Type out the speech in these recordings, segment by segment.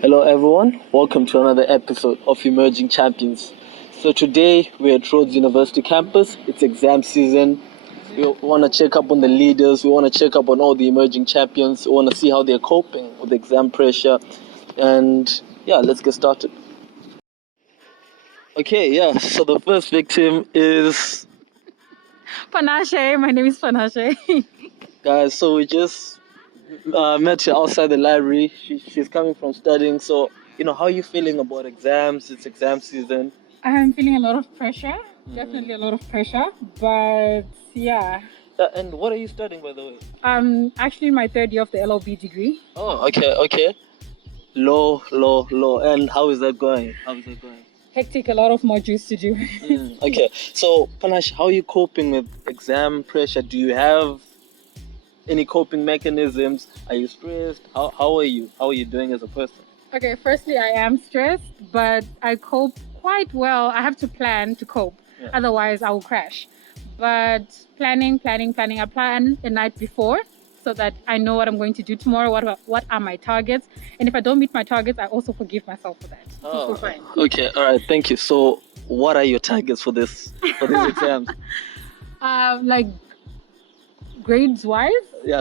Hello, everyone. Welcome to another episode of Emerging Champions. So today we're at Rhodes University campus. It's exam season. We want to check up on the leaders. We want to check up on all the emerging champions. We want to see how they're coping with exam pressure. And yeah, let's get started. Okay, yeah. So the first victim is Panashe, my name is Panashe. guys. So we just met her outside the library. She's coming from studying. So how are you feeling about exams? It's exam season. I'm feeling a lot of pressure, definitely a lot of pressure, but yeah. And what are you studying, by the way? I'm actually in my third year of the LLB degree. Oh, okay. Law. And how is that going? Hectic, a lot of modules to do. Okay. So, Panache, how are you coping with exam pressure? Do you have any coping mechanisms? Are you stressed? How are you? How are you doing as a person? Okay, firstly, I am stressed, but I cope quite well. I have to plan to cope, otherwise I will crash. But planning. I plan the night before so that I know what I'm going to do tomorrow, what are my targets. And if I don't meet my targets, I also forgive myself for that. So fine. Okay, all right, thank you. So what are your targets for these exams? Like grades wise,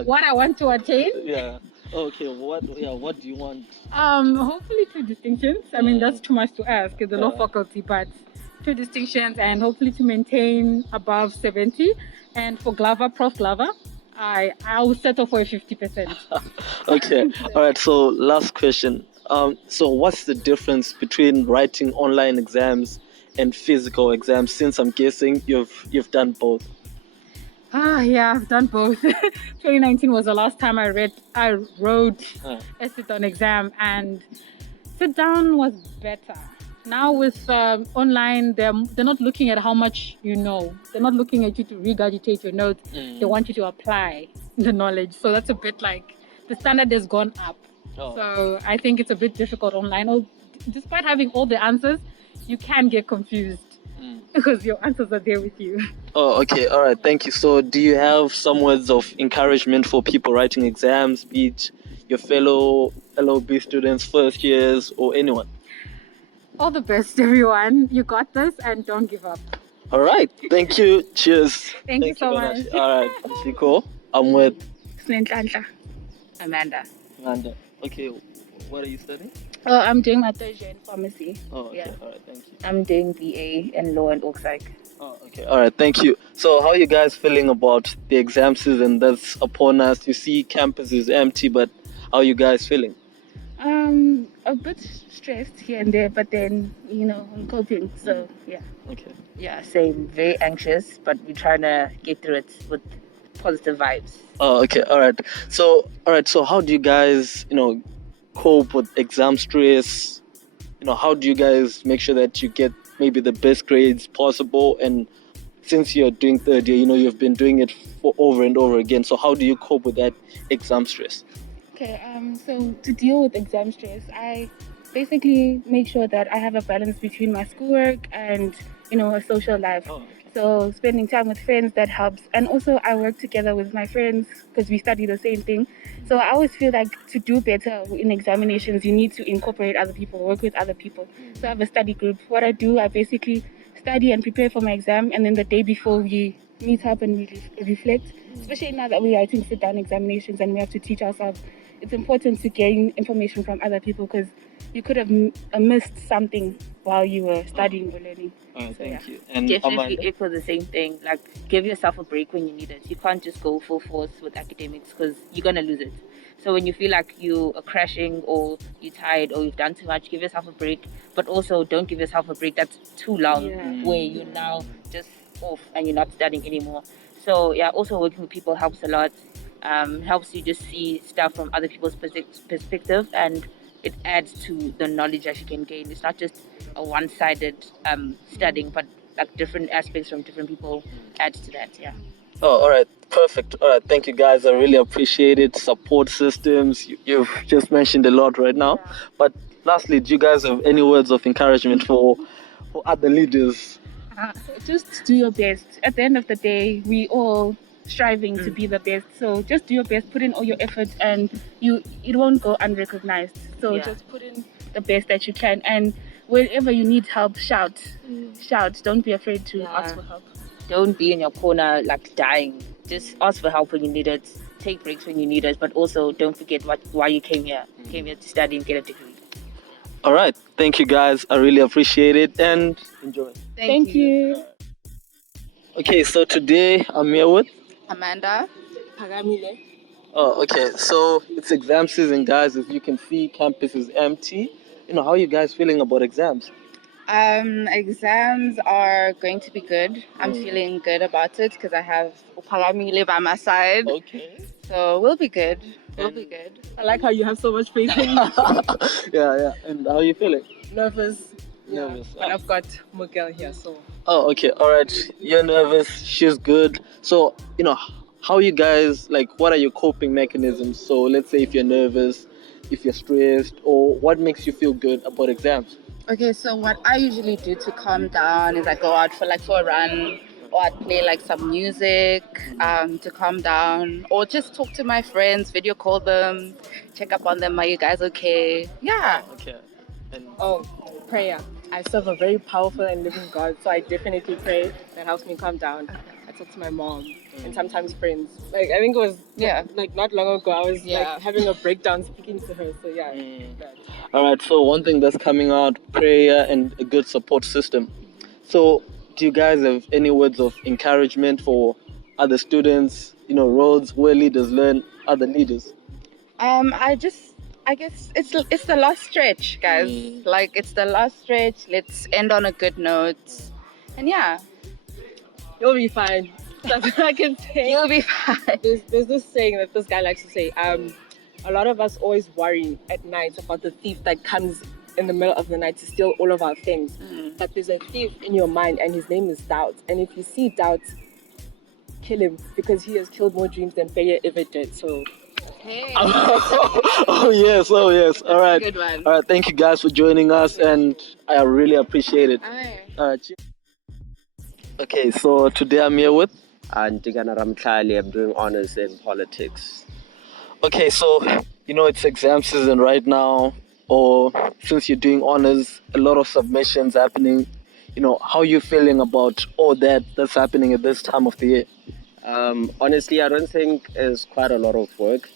what I want to attain. Yeah. Okay, what do you want? Hopefully 2 distinctions. I mean, that's too much to ask. It's a law faculty, but 2 distinctions and hopefully to maintain above 70. And for Prof Glover, I will settle for a 50%. Okay. All right. So last question. So what's the difference between writing online exams and physical exams? Since I'm guessing you've done both. Yeah, I've done both. 2019 was the last time I wrote a sit-down exam, and sit-down was better. Now with online, they're not looking at how much you know. They're not looking at you to regurgitate your notes. They want you to apply the knowledge. So that's a bit like the standard has gone up. So I think it's a bit difficult online. Despite having all the answers, you can get confused because your answers are there with you. Oh, okay. All right. Thank you. So do you have some words of encouragement for people writing exams, be it your fellow LLB students, first years, or anyone? All the best, everyone. You got this, and don't give up. All right. Thank you. Cheers. Thank you so much. All right. Shiko, I'm with Sine Amanda. Amanda. Okay. What are you studying? Oh, I'm doing my third year in pharmacy. Oh, okay. All right. Thank you. I'm doing BA in law and psych. Oh, okay. All right. Thank you. So how are you guys feeling about the exam season that's upon us? You see campus is empty, but how are you guys feeling? A bit stressed here and there, but then, I'm coping. So, yeah. Okay. Yeah, same. Very anxious, but we're trying to get through it with positive vibes. Oh, okay. All right. So how do you guys, cope with exam stress? How do you guys make sure that you get maybe the best grades possible? And since you're doing third year, you've been doing it for over and over again. So how do you cope with that exam stress? Okay, so to deal with exam stress, I basically make sure that I have a balance between my schoolwork and, a social life. Oh, okay. So spending time with friends, that helps. And also I work together with my friends because we study the same thing. So I always feel like to do better in examinations, you need to incorporate other people, work with other people. So I have a study group. What I do, I basically study and prepare for my exam. And then the day before we meet up and we reflect, especially now that we're writing sit-down examinations and we have to teach ourselves. It's important to gain information from other people because you could have missed something while you were studying or learning. Thank you. And definitely echo the same thing. Like, give yourself a break when you need it. You can't just go full force with academics because you're going to lose it. So when you feel like you are crashing or you're tired or you've done too much, give yourself a break. But also don't give yourself a break that's too long where you're now just off and you're not studying anymore. So yeah, also working with people helps a lot. Helps you just see stuff from other people's perspective, and it adds to the knowledge that you can gain. It's not just a one-sided studying, but like different aspects from different people adds to that. Yeah. Oh, all right. Perfect. All right. Thank you, guys. I really appreciate it. Support systems. You've just mentioned a lot right now. But lastly, do you guys have any words of encouragement for other leaders? Just do your best. At the end of the day, we all striving to be the best. So just do your best, put in all your effort, and it won't go unrecognized. So just put in the best that you can, and wherever you need help, shout. Don't be afraid to ask for help. Don't be in your corner like dying. Just ask for help when you need it. Take breaks when you need it, but also don't forget why you came here. You came here to study and get a degree. All right. Thank you, guys. I really appreciate it and enjoy. Thank you. Okay, so today I'm here with Amanda. Phakamile. Oh, okay. So it's exam season, guys. As you can see, campus is empty. How are you guys feeling about exams? Exams are going to be good. I'm feeling good about it because I have Phakamile by my side. Okay. So we'll be good. We'll be good. I like how you have so much faith in me. Yeah. And how are you feeling? Nervous. Nervous. But I've got Miguel here, so. Oh, okay. All right. You're nervous. She's good. So, how you guys, what are your coping mechanisms? So let's say if you're nervous, if you're stressed, or what makes you feel good about exams? Okay, so what I usually do to calm down is I go out for a run, or I'd play some music to calm down, or just talk to my friends, video call them, check up on them. Are you guys okay? Yeah. Okay. And Prayer. I serve a very powerful and living God, so I definitely pray. That helps me calm down. I talk to my mom and sometimes friends. I think it was not long ago. I was having a breakdown speaking to her. So that. All right. So one thing that's coming out: prayer and a good support system. So do you guys have any words of encouragement for other students? Rhodes, where leaders learn, other leaders. I guess it's the last stretch, guys. It's the last stretch. Let's end on a good note. And You'll be fine. That's what I can say. you'll be fine. There's this saying that this guy likes to say. A lot of us always worry at night about the thief that comes in the middle of the night to steal all of our things. But there's a thief in your mind, and his name is doubt. And if you see doubt, kill him, because he has killed more dreams than failure ever did. So. Hey. Oh yes. All right. Good one. All right. Thank you guys for joining us, and I really appreciate it. Aye. All right. Okay, so today I'm here with. Ntikana, I'm doing honors in politics. Okay, so it's exam season right now, or since you're doing honors, a lot of submissions happening. How are you feeling about all that's happening at this time of the year? Honestly, I don't think it's quite a lot of work.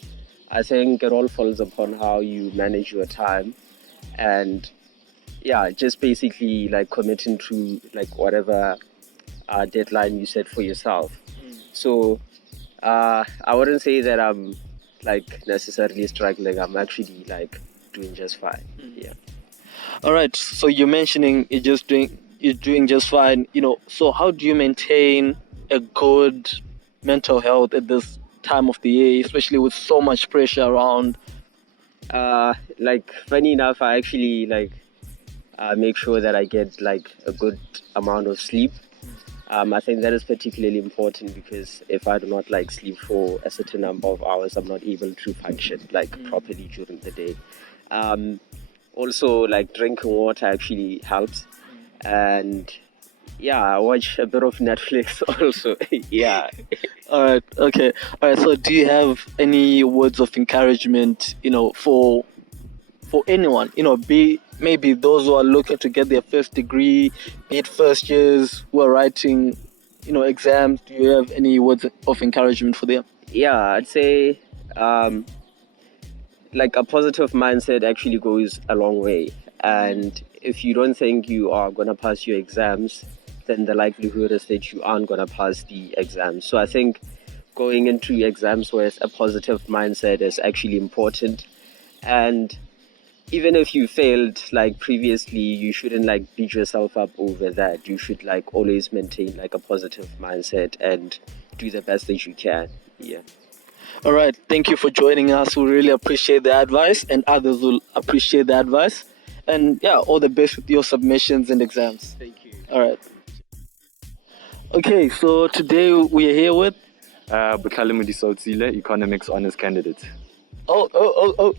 I think it all falls upon how you manage your time, and just basically committing to whatever deadline you set for yourself. So I wouldn't say that I'm necessarily struggling. I'm actually doing just fine. Yeah. All right. So you're mentioning you're doing just fine. So how do you maintain a good mental health at this time of the year, especially with so much pressure around? Funny enough, I actually make sure that I get a good amount of sleep. I think that is particularly important because if I do not sleep for a certain number of hours, I'm not able to function properly during the day. Also, drinking water actually helps, and I watch a bit of Netflix also. Yeah. All right. Okay. All right. So, do you have any words of encouragement, for anyone, maybe those who are looking to get their first degree, be it first years who are writing, exams? Do you have any words of encouragement for them? Yeah, I'd say a positive mindset actually goes a long way. And if you don't think you are going to pass your exams, then the likelihood is that you aren't going to pass the exams. So I think going into exams with a positive mindset is actually important. And even if you failed previously, you shouldn't beat yourself up over that. You should always maintain a positive mindset and do the best that you can. Yeah. All right. Thank you for joining us. We really appreciate the advice, and others will appreciate the advice. And all the best with your submissions and exams. Thank you. All right. Okay, so today we are here with Botlhlale, economics honors candidate. Oh.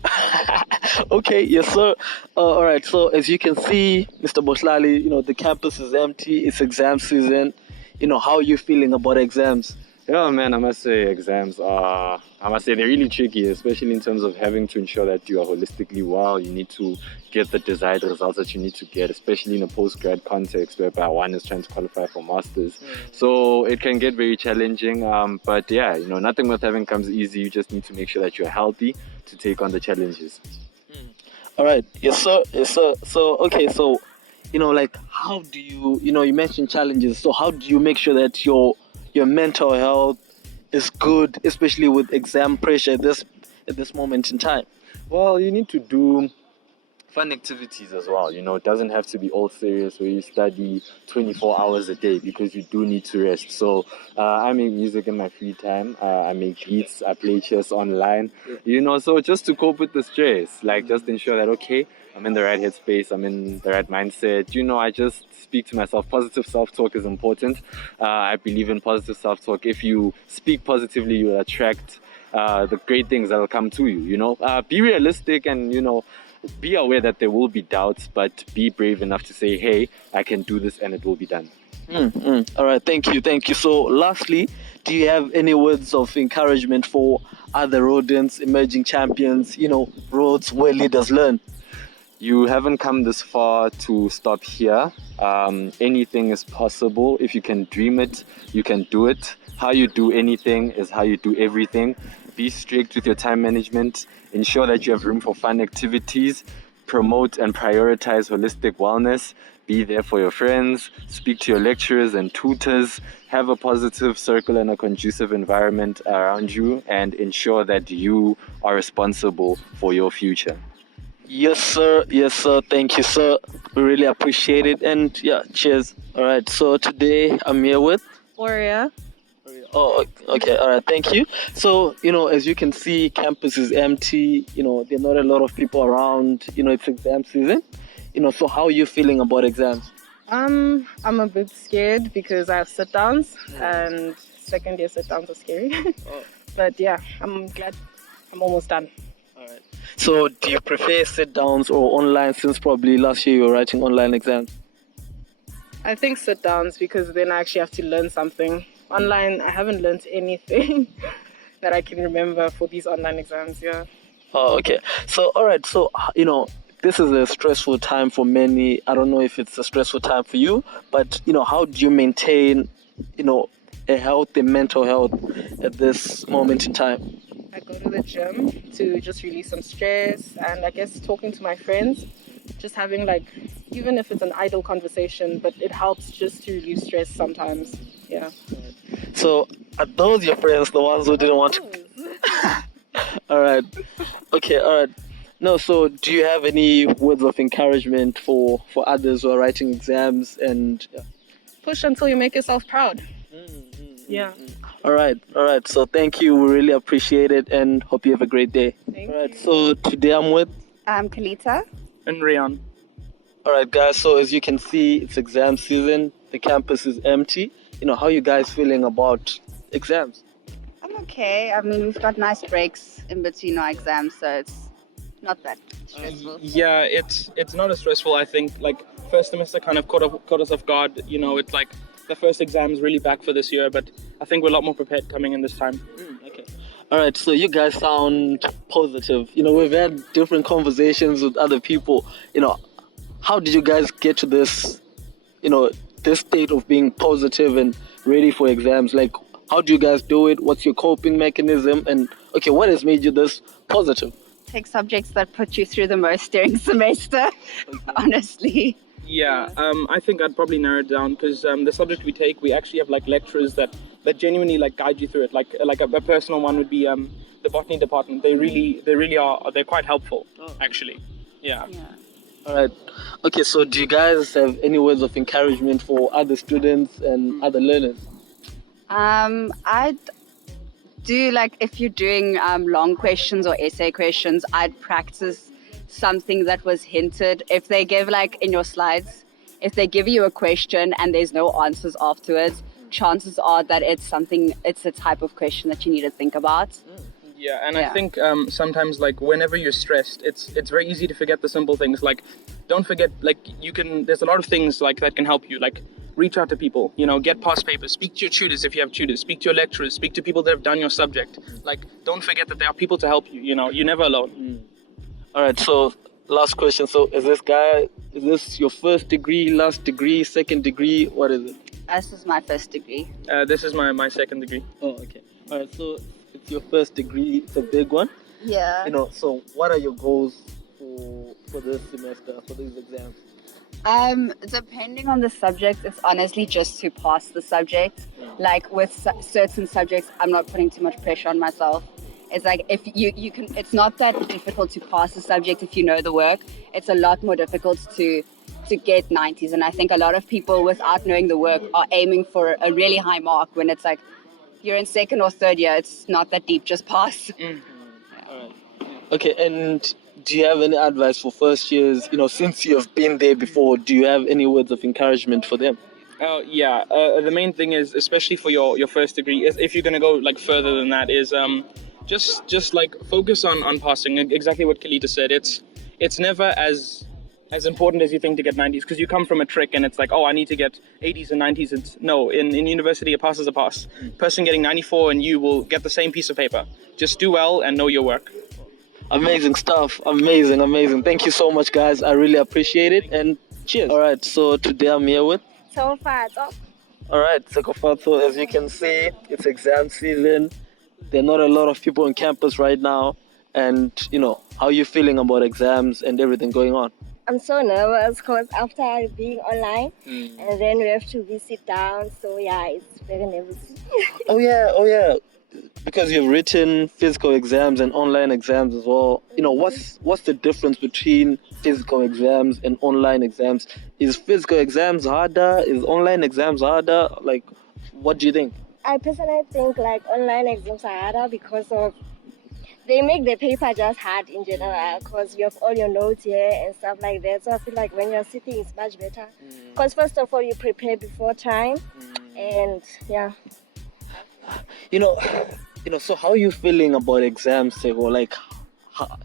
Okay, yes, sir. All right, so as you can see, Mr. Botlhlale, the campus is empty. It's exam season. How are you feeling about exams? Yeah, man, I must say exams are, they're really tricky, especially in terms of having to ensure that you are holistically well. You need to get the desired results that you need to get, especially in a post-grad context whereby one is trying to qualify for masters. So it can get very challenging. But yeah, nothing with heaven comes easy. You just need to make sure that you're healthy to take on the challenges. All right. Yes, sir. Yes, sir. So, okay. So, like, how do you, you mentioned challenges. So how do you make sure that your mental health is good, especially with exam pressure at this moment in time? Well, you need to do fun activities as well. It doesn't have to be all serious where you study 24 hours a day, because you do need to rest. So I make music in my free time. I make beats. I play chess online. So just to cope with the stress, like just ensure that, okay, I'm in the right headspace, I'm in the right mindset. I just speak to myself. Positive self-talk is important. I believe in positive self-talk. If you speak positively, you will attract the great things that will come to you. Be realistic and, be aware that there will be doubts, but be brave enough to say, hey, I can do this and it will be done. All right, thank you. So lastly, do you have any words of encouragement for other Rhodents, emerging champions, Rhodes where leaders learn? You haven't come this far to stop here. Anything is possible. If you can dream it, you can do it. How you do anything is how you do everything. Be strict with your time management. Ensure that you have room for fun activities. Promote and prioritize holistic wellness. Be there for your friends. Speak to your lecturers and tutors. Have a positive circle and a conducive environment around you, and ensure that you are responsible for your future. Yes, sir. Thank you, sir. We really appreciate it. And yeah, cheers. All right. So today I'm here with Oria. Oh, okay. All right. Thank you. So, as you can see, campus is empty. There are not a lot of people around. It's exam season. So how are you feeling about exams? I'm a bit scared because I have sit downs, and second year sit downs are scary. But yeah, I'm glad I'm almost done. All right. So do you prefer sit downs or online, since probably last year you were writing online exams? I think sit downs, because then I actually have to learn something. Online, I haven't learned anything that I can remember for these online exams, yeah. Oh, okay. So, all right. So, this is a stressful time for many. I don't know if it's a stressful time for you, but, how do you maintain, a healthy mental health at this moment in time? I go to the gym to just release some stress, and I guess talking to my friends, just having even if it's an idle conversation, but it helps just to relieve stress sometimes, yeah. So, are those your friends, the ones who didn't want to? All right. Okay, all right. No, so do you have any words of encouragement for others who are writing exams and... Yeah. Push until you make yourself proud. Yeah. All right. So thank you. We really appreciate it and hope you have a great day. Thank all right. you. So today I'm with... I'm Kalitha. And Riaan. All right, guys. So as you can see, it's exam season. The campus is empty. How are you guys feeling about exams? I'm okay. I mean, we've got nice breaks in between our exams, so it's not that stressful. Yeah, it's not as stressful. I think first semester kind of caught us off guard. It's the first exam is really back for this year, but I think we're a lot more prepared coming in this time. Okay. All right. So you guys sound positive. We've had different conversations with other people. How did you guys get to this? This state of being positive and ready for exams. How do you guys do it? What's your coping mechanism? And okay, what has made you this positive? Take subjects that put you through the most during semester, honestly. Yeah, I think I'd probably narrow it down, because the subject we take, we actually have lecturers that genuinely guide you through it. A personal one would be the botany department. They really are. They're quite helpful, actually. Yeah. All right. Okay, so do you guys have any words of encouragement for other students and other learners? I'd do if you're doing long questions or essay questions, I'd practice something that was hinted. If they give in your slides, if they give you a question and there's no answers afterwards, chances are that it's a type of question that you need to think about. Yeah, and I think sometimes whenever you're stressed, it's very easy to forget the simple things. Don't forget, there's a lot of things that can help you. reach out to people, get past papers, speak to your tutors if you have tutors, speak to your lecturers, speak to people that have done your subject. Like, don't forget that there are people to help you, you're never alone. All right, so last question. So is this your first degree, last degree, second degree? What is it? This is my first degree. This is my second degree. Oh, okay. All right, so it's your first degree. It's a big one. Yeah. So what are your goals for this semester, for these exams? Depending on the subject, it's honestly just to pass the subject. Like with certain subjects, I'm not putting too much pressure on myself. It's like if you can, it's not that difficult to pass the subject if you know the work. It's a lot more difficult to get 90s, and I think a lot of people without knowing the work are aiming for a really high mark when it's like you're in second or third year. It's not that deep, just pass. All right. Okay, and do you have any advice for first years? Since you have been there before, do you have any words of encouragement for them? Yeah. The main thing is, especially for your first degree, is if you're gonna go like further than that, is just like focus on passing. Exactly what Kalitha said. It's never as important as you think to get 90s, because you come from a trick and it's like, oh, I need to get 80s and 90s. No, in university, a pass is a pass. Person getting 94 and you will get the same piece of paper. Just do well and know your work. Amazing stuff. Amazing. Thank you so much, guys. I really appreciate it. And cheers. All right, so today I'm here with... So far, all right, Tshego, as you can see, it's exam season. There are not a lot of people on campus right now. And, how are you feeling about exams and everything going on? I'm so nervous because after being online and then we have to sit down. So yeah, it's very nervous. Oh yeah. Because you've written physical exams and online exams as well. What's the difference between physical exams and online exams? Is physical exams harder? Is online exams harder? Like, what do you think? I personally think like online exams are harder because of they make the paper just hard in general because you have all your notes here and stuff like that. So I feel like when you're sitting, it's much better. Because first of all, you prepare before time, and yeah. So how are you feeling about exams, Tshego?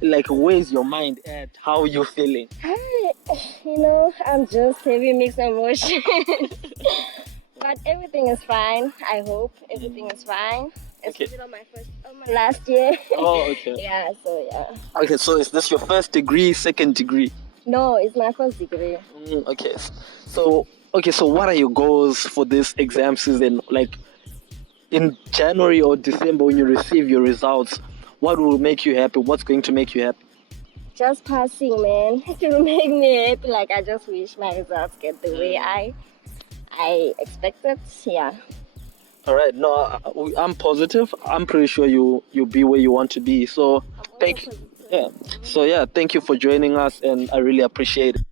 Like where's your mind at? How are you feeling? I'm just having mixed emotions. But everything is fine. I hope everything is fine. Especially on my last year. Oh, okay. Yeah, so yeah. Okay, so is this your first degree, second degree? No, it's my first degree. Okay. So what are your goals for this exam season? Like in January or December when you receive your results, what will make you happy? What's going to make you happy? Just passing, man. It will make me happy. Like I just wish my results get the way I expected. Yeah. All right. No, I'm positive. I'm pretty sure you'll be where you want to be. So thank you. Yeah. So yeah, thank you for joining us, and I really appreciate it.